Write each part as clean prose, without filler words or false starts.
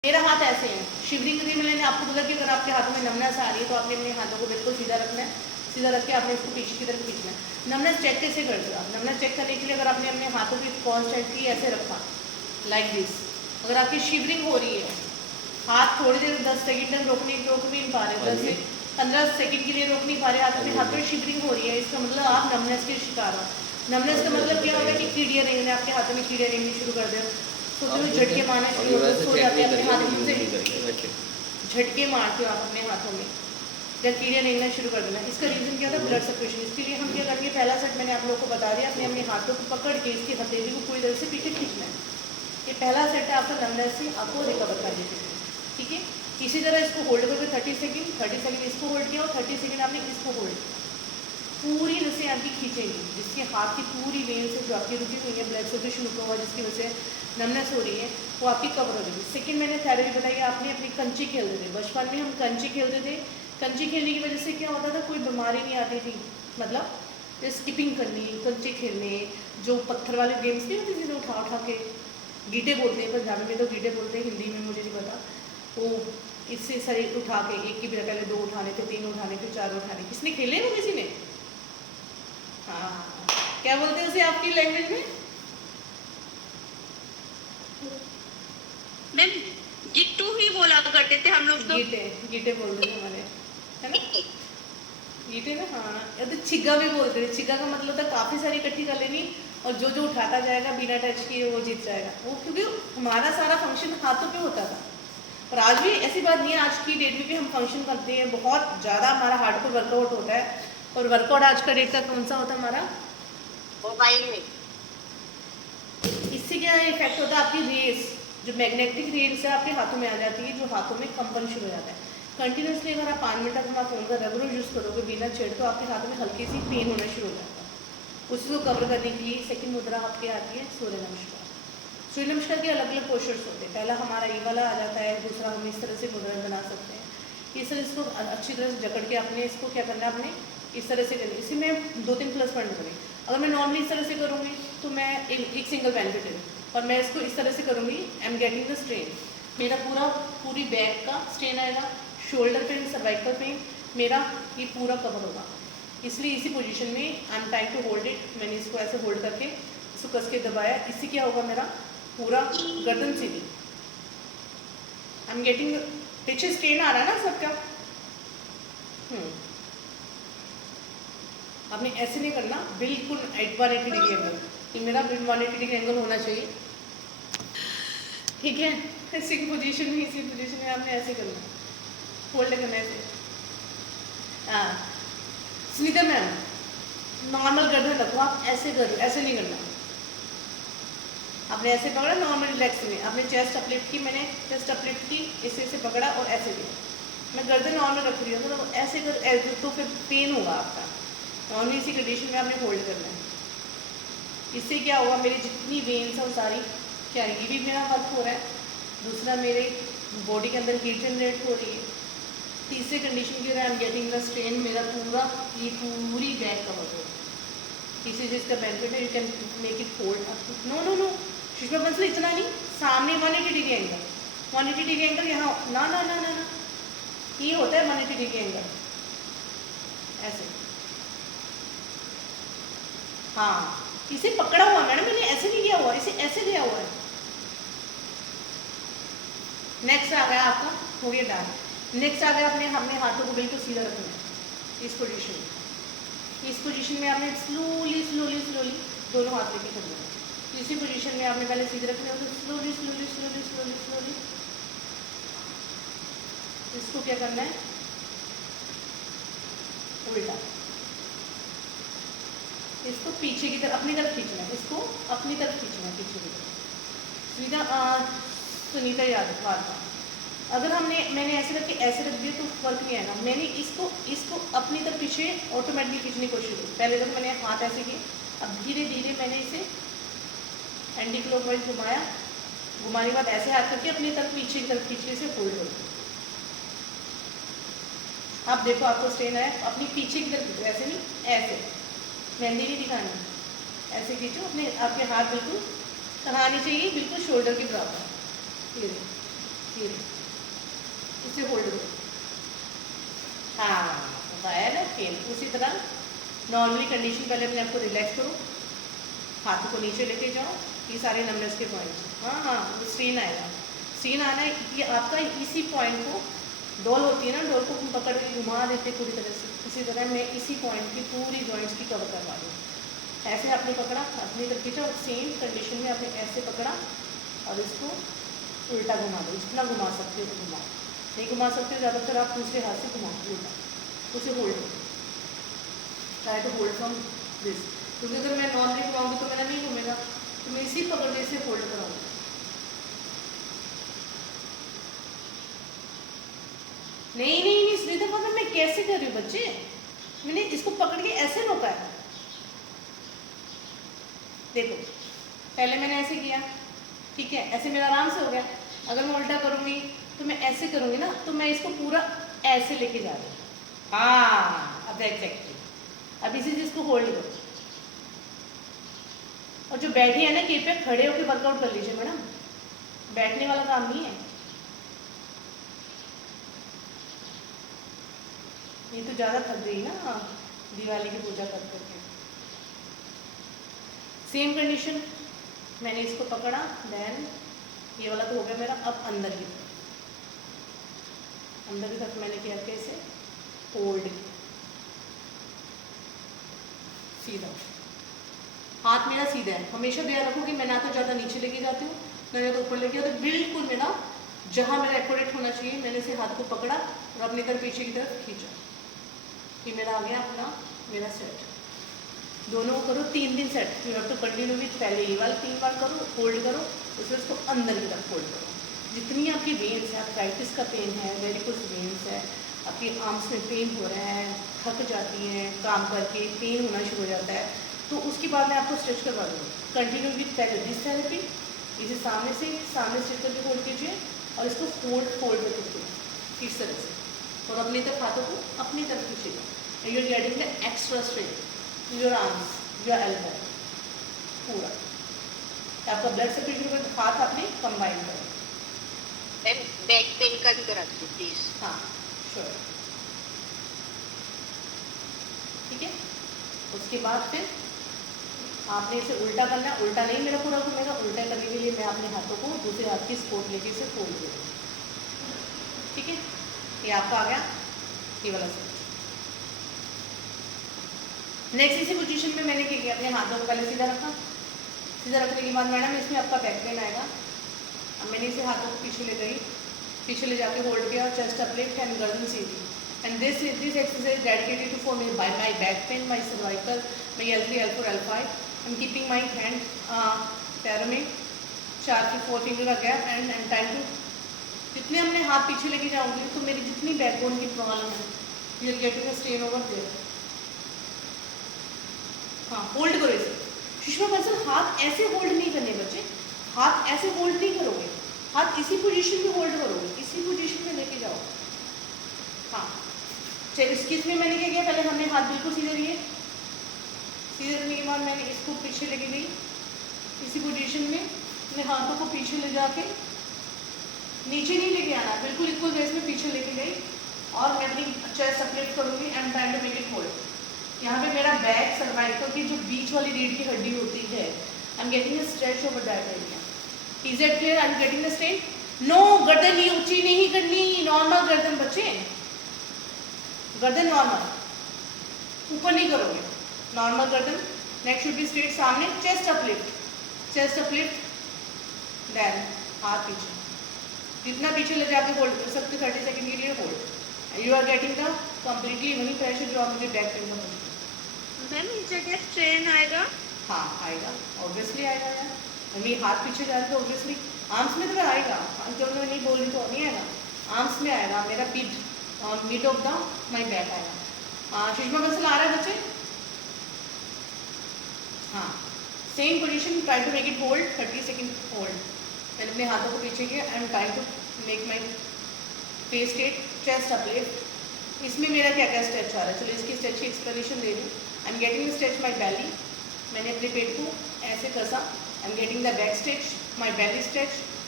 मेरा हाथ ऐसे है, शिवरिंग के लिए मैंने आपको बोला कि अगर आपके हाथों में नमनेस आ रही है तो आपने अपने हाथों को बिल्कुल सीधा रखना है, सीधा रख के आपने इसको पीछे की तरफ खींचना है। नमनेस चेक कैसे करते हो आप? नमनेस चेक करने के लिए अगर आपने अपने हाथों की कॉन्स्टेंटली ऐसे रखा लाइक दिस, अगर आपकी शिवरिंग हो रही है, हाथ थोड़ी देर 10 सेकंड तक रोक नहीं पा रहे, 10 से 15 सेकंड के लिए रोक नहीं पा रहे, हाथ अपने हाथ में शिवरिंग हो रही है, इसका मतलब आप नमनेस के शिकार हो। नमनेस का मतलब क्या होता है कि कीड़ियाँ रेंगने, आपके हाथों में कीड़ियाँ रेंगनी शुरू कर दे, तो झटके मारना शुरू होते, सो जाते हैं अपने हाथों से, झटके मारते हो आप अपने हाथों में या कीड़े रेंगना शुरू कर देना। इसका रीज़न क्या था? Blood circulation. इसके लिए हम क्या करेंगे, पहला सेट मैंने आप लोगों को बता दिया, अपने अपने हाथों को पकड़ के इसकी हथेली को पूरी तरह से पीछे खींचना है। ये पहला सेट है आपका नमनेस से आपको रिकवर करने के लिए, ठीक है। इसी तरह इसको होल्ड करके 30 सेकंड इसको होल्ड किया और 30 सेकंड आपने इसको होल्ड, पूरी नसें आपकी खींचेंगी, जिसके हाथ की पूरी वेन से जो आपकी रुकी हुई है, ब्लड सर्कुलेशन रुका हुआ जिसकी वजह से नमनेस हो रही है, वो आपकी कवर हो रही है। सेकंड मैंने थेरेपी बताई, आपने अपनी कंची खेलते थे, बचपन में हम कंची खेलते थे। कंची खेलने की वजह से क्या होता था, कोई बीमारी नहीं आती थी, मतलब स्किपिंग करनी, कंचे खेलने, जो पत्थर वाले गेम्स नहीं होते जिन्हें उठा उठा के, गीटे बोलते हैं पंजाबी में, तो गीटे बोलते हैं, हिंदी में मुझे नहीं पता, वो इससे शरीर उठा के एक की बजाय पहले 2 उठाने थे, 3 उठाने थे, 4 उठाने, किसने खेले वो? किसी ने? हाँ, क्या बोलते हैं उसे आपकी लैंग्वेज में? मैम गिट्टू ही बोला करते थे हम लोग तो। गीटे, गीटे बोलते थे हमारे, है ना? गीटे ना, हाँ। या तो छिग्गा भी बोलते थे। छिग्गा का मतलब था काफ़ी सारी इकट्ठी कर लेनी और जो जो उठाता जाएगा बिना टच किए वो जीत जाएगा। वो क्योंकि हमारा सारा फंक्शन हाथों पे होता था। और आज भी ऐसी बात नहीं है, आज की डेट में भी हम फंक्शन करते हैं, बहुत ज़्यादा हमारा हार्डकोर वर्कआउट होता है। और वर्कआउट आज का डेट का कौन सा होता है हमारा? मोबाइल में। इससे क्या इफेक्ट होता है, आपकी रेस, जो मैग्नेटिक रेस है आपके हाथों में आ जाती है, जो हाथों में कंपन शुरू हो जाता है। कंटिन्यूसली अगर आप 5 मिनट तक अपना फ़ोन का रेगुलर यूज़ करोगे बिना छेड़, तो आपके हाथों में हल्की सी पेन होना शुरू हो जाता है। उसी को कवर करने के लिए सेकंड मुद्रा आपके आती है सूर्य नमस्कार। सूर्य नमस्कार के अलग अलग पोस्चर्स होते हैं। पहला हमारा ये वाला आ जाता है, दूसरा हम इस तरह से मुद्रा बना सकते हैं। इस तरह इसको अच्छी तरह से जकड़ के आपने इसको क्या करना है, आपने इस तरह से करनी। इसी में 2-3 प्लस पॉइंट करें। अगर मैं नॉर्मली इस तरह से करूँगी तो मैं एक सिंगल बेनिफिट है, और मैं इसको इस तरह से करूँगी, I am getting the strain, मेरा पूरी बैक का स्ट्रेन आएगा, शोल्डर पेन, सर्वाइकल पेन, मेरा ये पूरा कवर होगा। इसलिए इसी पोजीशन में I am trying to hold it, मैंने इसको ऐसे होल्ड करके इसको कस के दबाया। इससे क्या होगा, मेरा पूरा गर्दन सीधी, आई एम गेटिंग, पीछे स्ट्रेन आ रहा है ना सबका। आपने ऐसे नहीं करना, बिल्कुल 180 डिग्री एंगल, ये मेरा 180 डिग्री एंगल होना चाहिए, ठीक है। इसी पोजीशन में आपने ऐसे करना, होल्ड करना ऐसे। हाँ सुनीता मैम, नॉर्मल गर्दन रखो, आप ऐसे करो, ऐसे नहीं करना। आपने ऐसे पकड़ा नॉर्मल रिलैक्स में, आपने चेस्ट अपलिफ्ट की, मैंने चेस्ट अपलिफ्ट की, इसे ऐसे पकड़ा और ऐसे किया। मैं गर्दन नॉर्मल रख रही हूँ तो ऐसे कर, ऐसे तो फिर पेन होगा आपका। नॉर्मली इसी कंडीशन में आपने होल्ड करना है। इससे क्या होगा, मेरी जितनी वेन्स है वो सारी क्या, ये भी मेरा वर्क हो रहा है, दूसरा मेरे बॉडी के अंदर हीट जनरेट हो रही है, तीसरे कंडीशन की I am getting the strain, मेरा पूरा ये पूरी बैक कवर हो। तीसरी चीज़ का बेनिफिट है, you can make it hold. No no no Sushma Bansal, इतना नहीं, सामने 180 डिग्री एंगल, 180 डिग्री एंगल यहाँ, ना ना ना ना ना, ये होता है 180 डिग्री एंगल, ऐसे। हाँ इसे पकड़ा हुआ मैडम, मैंने ऐसे नहीं किया हुआ, इसे ऐसे दिया हुआ है। नेक्स्ट आ गया आपका, हो गया डाल। नेक्स्ट आ गया, अपने हमने हाथों को बिल्कुल सीधा रखना है इस पोजीशन में। इस पोजीशन में आपने स्लोली स्लोली स्लोली दोनों हाथ लेके चलना है। इसी पोजीशन में आपने पहले सीधे रखना है, तो slowly slowly slowly slowly slowly इसको क्या करना है, उल्टा, इसको पीछे की तरफ, अपनी तरफ खींचना है, इसको अपनी तरफ खींचना है, पीछे की तरफ सीधा। सुनीता यादव वार्ता, अगर मैंने ऐसे करके ऐसे रख दिया तो फर्क नहीं आएगा। मैंने इसको अपनी तरफ पीछे ऑटोमेटिकली खींचने की कोशिश की। पहले तक मैंने हाथ ऐसे किए, अब धीरे धीरे मैंने इसे एंटी क्लॉकवाइज घुमाया, घुमाने के बाद ऐसे हाथ करके अपनी तरफ पीछे की तरफ खींचने से होल्ड हो। आप देखो आपको स्ट्रेन है, अपनी पीछे की तरफ खींचो, ऐसे नहीं, ऐसे मेहंदी नहीं दिखानी, ऐसे खींचो, अपने आपके हाथ बिल्कुल कहाँ आनी चाहिए, बिल्कुल शोल्डर के बराबर। ये ये उसे होल्ड करो। हाँ बताया ना सेम उसी तरह नॉर्मली कंडीशन पहले अपने आपको रिलैक्स करो, हाथों को नीचे लेके जाओ, ये सारे नमनेस के पॉइंट्स। हाँ हाँ स्ट्रेन आएगा, स्ट्रेन आना है ये आपका इसी पॉइंट को, डोल होती है ना, डोल को हम पकड़ के घुमा देते हैं पूरी तरह से, इसी तरह मैं इसी पॉइंट की पूरी जॉइंट्स की कवर करवा दूँ। ऐसे आपने पकड़ा, अपनी तरफ खींचा और सेम कंडीशन में आपने ऐसे पकड़ा और इसको उल्टा घुमा दो, जितना घुमा सकते हो तो घुमाओ, नहीं घुमा सकते हो ज़्यादातर आप दूसरे हाथ से घुमाओ उल्टा, उसे होल्ड करो, try to hold from this, क्योंकि अगर मैं नॉर्मली घुमाऊंगी तो मेरा नहीं घूमेगा, तो मैं इसी पकड़ने से होल्ड कराऊंगी। नहीं नहीं नहीं श्रीधर बाबा मैं कैसे कर रही हूँ बच्चे, मैंने इसको पकड़ के ऐसे रोका है, देखो पहले मैंने ऐसे किया, ठीक है, ऐसे मेरा आराम से हो गया, अगर मैं उल्टा करूंगी तो मैं ऐसे करूंगी ना, तो मैं इसको पूरा ऐसे लेके जा रही हूँ। हाँ अब एग्जैक्टली, अब इसी चीज को होल्ड करो, और जो बैठे हैं ना केप पे खड़े होकर वर्कआउट कर लीजिए मैडम, बैठने वाला काम नहीं है ये, तो ज्यादा थक गई ना दिवाली की पूजा कर करके। सेम कंडीशन, मैंने इसको पकड़ा, देन ये वाला तो हो गया मेरा, अब अंदर की तरफ, अंदर की तरफ मैंने किया कैसे, होल्ड, सीधा, हाथ मेरा सीधा है, हमेशा ध्यान रखो कि मैं ना तो ज़्यादा नीचे लेके जाती हूँ ना ज़्यादा ऊपर लेके जाती हूँ, बिल्कुल मेरा जहाँ मेरा एक्यूरेट होना चाहिए, मैंने इसे हाथ को पकड़ा और अपनी तरफ पीछे की तरफ खींचा, ये मेरा आ गया अपना मेरा सेट। दोनों को करो 3 set, you have to continue with, पहले ये वाला 3 बार करो, होल्ड करो, उसमें उसको अंदर की तरफ होल्ड करो, जितनी आपकी वेन्स है, आर्थराइटिस का पेन है, वेरिकोस वेन्स है, आपकी आर्म्स में पेन हो रहा है, थक जाती हैं काम करके, पेन होना शुरू हो जाता है, तो उसके बाद मैं आपको स्ट्रेच करवा दूँगी। कंटिन्यू विथ पहले दिस थेरेपी, इसे सामने स्ट्रेच करके होल्ड कीजिए और इसको होल्ड रखिए इस तरह से, और अपनी तरफ हाथों को अपनी तरफ खींचिएगा, you are getting the extra stretch your arms, your elbow, पूरा आपका ब्लड सर्कुलेशन का हाथ आपने कंबाइन करो। बैक पेन का भी करा दीजिए प्लीज। हाँ श्योर, ठीक है। उसके बाद फिर आपने इसे उल्टा करना है, उल्टा नहीं मेरा पूरा घूमेगा, उल्टा करने के लिए मैं अपने हाथों को दूसरे हाथ की सपोर्ट लेके इसे फोल्ड करूँगी, ठीक है। ये आपका आ गया ये वाला सेट। नेक्स्ट इसी पोजीशन में मैंने क्या किया, अपने हाथों को पहले सीधा रखा, सीधा रखने के बाद मैडम इसमें आपका बैक पेन आएगा, अब मैंने इसे हाथों को पीछे ले गई, पीछे ले जाके होल्ड किया, चेस्ट अपलिफ्ट एंड गर्दन सीधी, and this exercise dedicated to for me bye my back pain, my cervical, my L3, L4, L5, I am keeping my hand पैरों में 4 से 4 फिंगर का गैप, एंड टाइम टू, जितने हमने हाथ पीछे लेके जाऊंगी तो मेरी जितनी बैकबोन की प्रॉब्लम है, you are getting a strain over there. हाँ होल्ड करो इसे, सुषमा बंसल हाथ ऐसे होल्ड नहीं करने बच्चे, हाथ ऐसे होल्ड नहीं करोगे, हाथ इसी पोजीशन में होल्ड करोगे, इसी पोजीशन में लेके जाओ। हाँ चलिए इसमें मैंने क्या किया, पहले हमने हाथ बिल्कुल सीधे लिए, सीधे रखने के बाद मैंने इसको पीछे लेके गई, इसी पोजीशन में अपने हाथों को पीछे ले जाके, नीचे नहीं लेके आना, बिल्कुल इक्वल रेस में पीछे लेके गई, और मैं अपनी चेस्ट अपलिफ्ट करूँगी and trying to make it hold. यहाँ पे मेरा बैक सर्वाइकल की जो बीच वाली रीढ़ की हड्डी होती है, I am getting a stretch over that area, is it clear, I am getting the strain. No गर्दन ये ऊंची नहीं करनी, नॉर्मल गर्दन बच्चे, गर्दन नॉर्मल, ऊपर नहीं करोगे, नॉर्मल गर्दन, नेक शुड बी स्ट्रेट सामने, चेस्ट अपलिफ्ट, देन हाथ पीछे, जितना पीछे ले जाके होल्ड कर सकते 30 सेकंड के लिए hold, you are getting the completely वही प्रेशर जो आप मुझे बैक पेन का। मैम इस जगह स्ट्रेन आएगा? हाँ आएगा, ऑब्वियसली आएगा यार, अभी हाथ पीछे जा रहे तो ऑब्वियसली आर्म्स में तो आएगा, जब मैं नहीं बोल रही तो नहीं आएगा, आर्म्स में आएगा, मेरा meet of the my back आएगा। सुषमा बंसल आ रहा है बच्चे? हाँ same position, try to make it hold 30 second hold, मैंने अपने हाथों को पीछे किया and try to make my face straight, chest uplift. इसमें मेरा क्या क्या स्ट्रेच आ रहा है, चलो इसकी स्ट्रेच की एक्सप्लेनेशन दे दूँ। आई एम गेटिंग स्ट्रेच माई बैली, मैंने अपने पेट को ऐसे कसा, I am getting the back stretch, my belly stretch,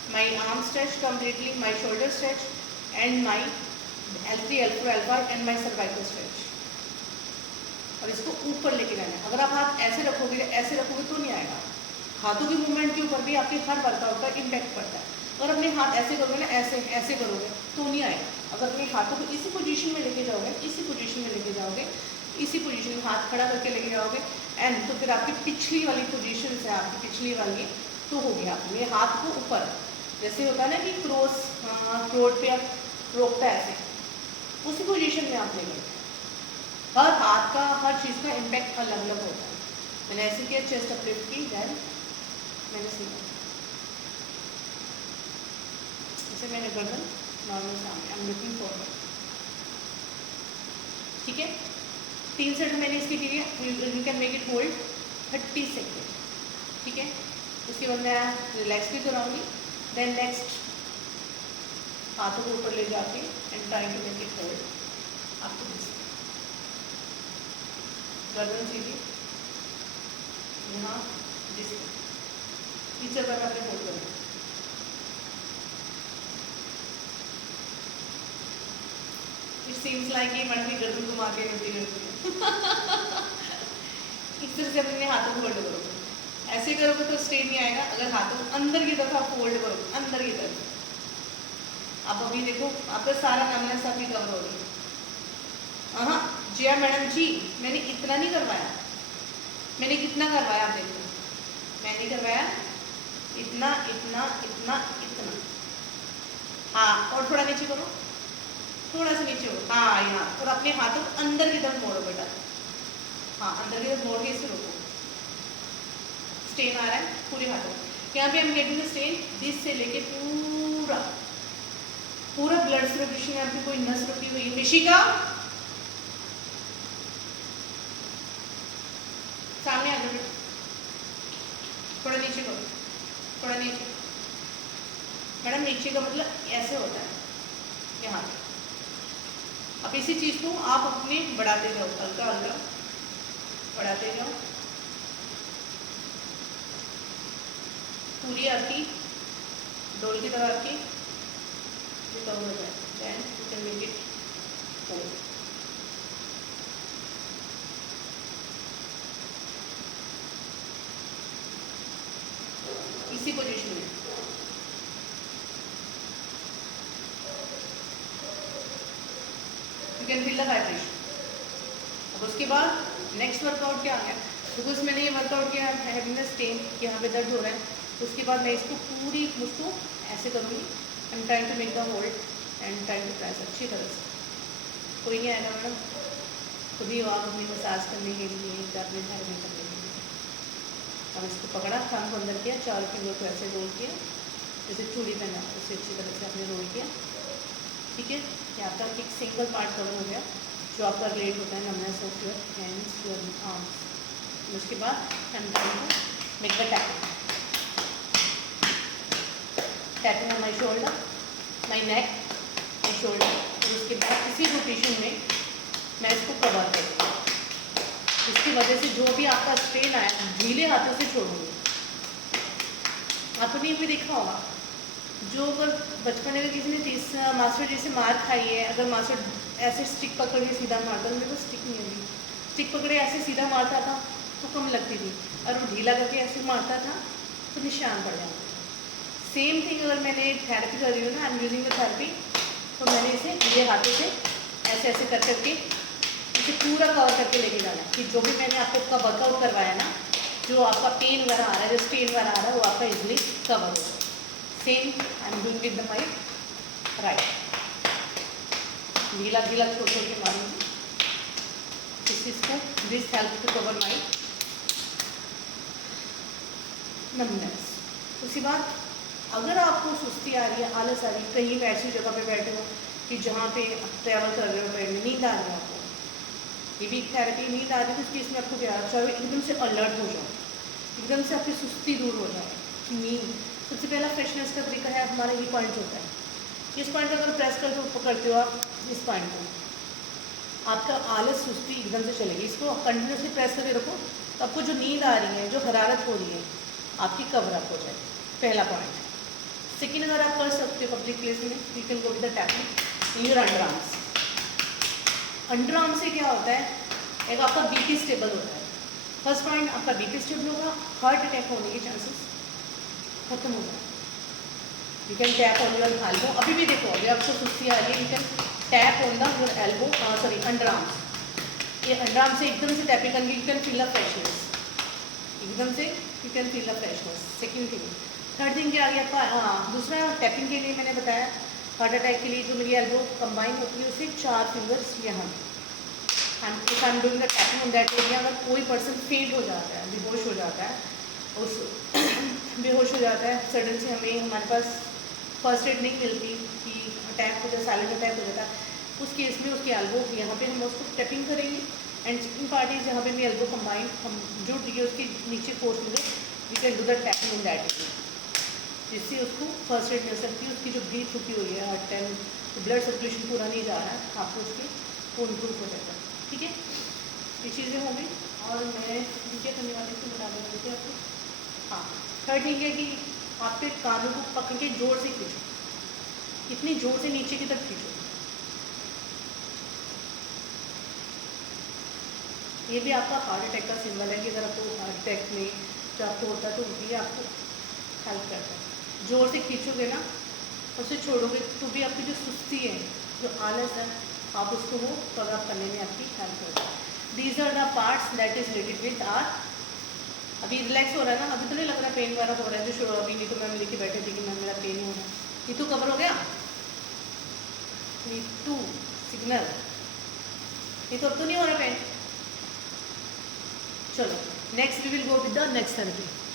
my arm stretch completely, my shoulder stretch and my L3, L4, L5 and my cervical stretch. और इसको ऊपर लेके जाना है। अगर आप हाथ ऐसे रखोगे तो नहीं आएगा। हाथों की मूवमेंट के ऊपर भी आपके हर वर्कआउट का इम्पैक्ट पड़ता है। अगर अपने हाथ ऐसे करोगे ना, ऐसे करोगे तो नहीं आएगा। अगर अपने हाथों को इसी पोजीशन में लेके जाओगे, इसी पोजीशन में लेके जाओगे, इसी पोजीशन में हाथ खड़ा करके लेके जाओगे एंड तो फिर आपकी पिछली वाली पोजीशन से, आपकी पिछली वाली तो होगी आपने हाथ को ऊपर, जैसे होता है ना कि क्रॉस रोड पे आप रोकता है ऐसे, उसी पोजीशन में आप ले गए। हर हाथ का, हर चीज़ का इम्पैक्ट अलग अलग होता है। मैंने ऐसे किया, चेस्ट अपलिफ्ट की, देन मैंने सीखा, जैसे मैंने गर्दन नॉर्मल सामने, आई एम लुकिंग फॉरवर्ड। ठीक है, 3 सेट मैंने इसकी की है। You can make it hold 30 second. ठीक है, उसके बाद मैं रिलैक्स भी कराऊंगी। देन नेक्स्ट हाथों को ऊपर ले जाके and try to make it hold आपको दिस, गर्दन सीधी, यहाँ दिस, पीछे पर आपने होल्ड करना। इट सीम्स लाइक ये मैडम की गर्दन घुमा के करती रहती है। इस तरह से अपने हाथों को होल्ड करोगे, ऐसे करोगे तो स्ट्रेट नहीं आएगा। अगर हाथों को अंदर की तरफ आप होल्ड करोगे, अंदर की तरफ, आप अभी देखो आपका सारा नमनेस अभी कवर हो रही है। हाँ जिया मैडम जी, मैंने इतना नहीं करवाया, मैंने कितना करवाया आप देखो, मैंने करवाया इतना इतना इतना इतना। हाँ, और थोड़ा नीचे करो, थोड़ा सा नीचे हो, हाँ यहाँ, और अपने हाथों को अंदर की तरफ मोड़ो बेटा। हाँ, अंदर की तरफ मोड़ के इसे रोको। स्ट्रेन आ रहा है पूरे हाथों, यहाँ पे हम गेटिंग स्ट्रेन दिस से लेके पूरा पूरा ब्लड सर्कुलेशन, यहाँ पे कोई नस रुकी हुई है। ऋषिका सामने आ जाओ, थोड़ा नीचे करो, थोड़ा नीचे। मैडम नीचे का मतलब ऐसे होता है यहाँ पे। अब इसी चीज़ को आप अपने बढ़ाते जाओ, हल्का हल्का बढ़ाते जाओ, पूरी आपकी डोल की तरह आपकी कवर हो जाए। Then you can make it hold. इसी पोजीशन में you can feel the vibration. अब उसके बाद नेक्स्ट वर्कआउट क्या आ गया, बिकॉज मैंने ये वर्कआउट किया हैवीनेस पेन, यहाँ पे दर्द हो रहा है। उसके बाद मैं इसको पूरी मुझको ऐसे करूँगी, I am trying to make the hold and trying to press अच्छी तरह से। कोई नहीं आएगा मैडम, खुद ही आप अपनी मसाज करने के लिए, अपने घर में करने के लिए। अब इसको पकड़ा, कान को अंदर किया, 4 फिंगर को ऐसे रोल किया, जैसे चूड़ी पहना उसे अच्छी तरह से आपने रोल किया। ठीक है, यहाँ पर एक सिंगल पार्ट कवर हो गया जो आपका रिलेट होता है numbness of your hands, your arms. उसके बाद हम make the tapping on my shoulder, my neck, my shoulder. और उसके बाद इसी रोटेशन में मैं इसको कवर करूँगी। इसकी वजह से जो भी आपका स्ट्रेन आया ढीले हाथों से छोड़ूंगी। आपने भी देखा होगा, जो अगर बचपन में किसी ने मास्टर जी से मार खाई है, अगर मास्टर ऐसे स्टिक पकड़ के सीधा मारता, मेरे को स्टिक नहीं होगी, स्टिक पकड़े ऐसे सीधा मारता था तो कम लगती थी, और वो ढीला करके ऐसे मारता था तो निशान पड़ जाता था। सेम थिंग अगर मैंने थेरेपी कर रही हूँ ना, I am using the therapy, तो मैंने इसे ढीले हाथों से ऐसे ऐसे कर करके इसे पूरा कवर करके लेके जाना है कि जो भी मैंने आपको वर्कआउट करवाया ना, जो आपका पेन वगैरह आ रहा है, जो स्ट्रेन वगैरह आ रहा है, वो आपका इजीली कवर हो जाए। Same I am doing with the my right, ढीला ढीला छोड़ छोड़ के मारूंगी। इसको this help to cover my numbness. उसके बाद अगर आपको सुस्ती आ रही है, आलस आ रही है, कहीं ऐसी जगह पे बैठे हो कि जहाँ पे ट्रैवल कर रहे हो, बैठ में नींद आ रही है आपको, ये भी थेरेपी, नींद आ रही है तो उसकी इसमें आपको क्या चाहिए, एकदम से अलर्ट हो जाओ, एकदम से आपकी सुस्ती दूर हो जाए। नींद सबसे पहला फ्रेशनेस का तरीका है, हमारा ये पॉइंट होता है। इस पॉइंट पर अगर प्रेस करके पकड़ते हो आप इस पॉइंट को, आपका आलस सुस्ती एकदम से चलेगी। इसको कंटिन्यूसली प्रेस करके रखो तो आपको जो नींद आ रही है, जो हरारत हो रही है, आपकी कवर अप हो जाए। पहला पॉइंट। सेकेंड अगर आप कर सकते हो पब्लिक प्लेस में, you can go with the tapping in your under arms. Under arm से क्या होता है, एक आपका बीपी स्टेबल होता है। फर्स्ट पॉइंट, आपका बीपी स्टेबल होगा, हार्ट अटैक होने के चांसेस खत्म हो जाए। You can tap on your elbow, अभी भी देखो अभी आपको सुस्ती आ रही है, you can tap on the your elbow, sorry under arms. ये अंडर आर्म से एकदम से टैपिंग करके you can feel the freshness, एकदम से you can feel the freshness. Second thing, third thing क्या आ गया आपका, दूसरा टैपिंग के लिए मैंने बताया, हार्ट अटैक के लिए जो मेरी एल्बो कंबाइन होती है उससे 4 फिंगर्स यहाँ, and if I am doing the tapping on that area, अगर कोई पर्सन फेंट हो जाता है, बेहोश हो जाता है, उस बेहोश हो जाता है सडन से, हमें हमारे पास फर्स्ट एड नहीं मिलती कि अटैक हो जाए, साइलेंट अटैक हो जाता है, उस केस में उसकी एल्बो यहाँ पे हम उसको टैपिंग करेंगे, एंड सेकंड पार्ट इज जहाँ पे भी एल्बो कंबाइन हम जुड़ रही है उसके नीचे पोर्शन में we can do the tapping on that area, जिससे उसको फर्स्ट एड मिल सकती है। उसकी जो ब्रीथ रुकी हुई है, हार्ट टाइम ब्लड सर्कुलेशन पूरा नहीं जा रहा है, आपको उसके वो इम्प्रूव हो जाएगा। ठीक है, ये चीज़ें होंगी। और मैं क्या करने वाली थी बता देती थी आपको। हाँ, थर्ड थिंग है कि आपके कानों को पकड़ के जोर से खींचो, इतनी जोर से नीचे की तरफ खींचो। ये भी आपका हार्ट अटैक का सिंबल है कि अगर आपको हार्ट अटैक में जो आपको होता है तो ये आपको हेल्प करता है। जोर से खींचोगे ना, उसे छोड़ोगे तो भी आपकी जो सुस्ती है, जो आलस है, आप उसको वो कवर अप करने में आपकी हेल्प करता है। These are the parts that is related with are. अभी रिलैक्स हो रहा है ना, अभी तो नहीं लग रहा पेन वगैरह हो रहा है, जो शुरू अभी नहीं तो मैम लेके बैठे थे कि मैम मेरा पेन हो रहा है। नीतू कवर हो गया, नीतू सिग्नल, नीतू अब तो नहीं हो रहा पेन। चलो next we will go with the next therapy.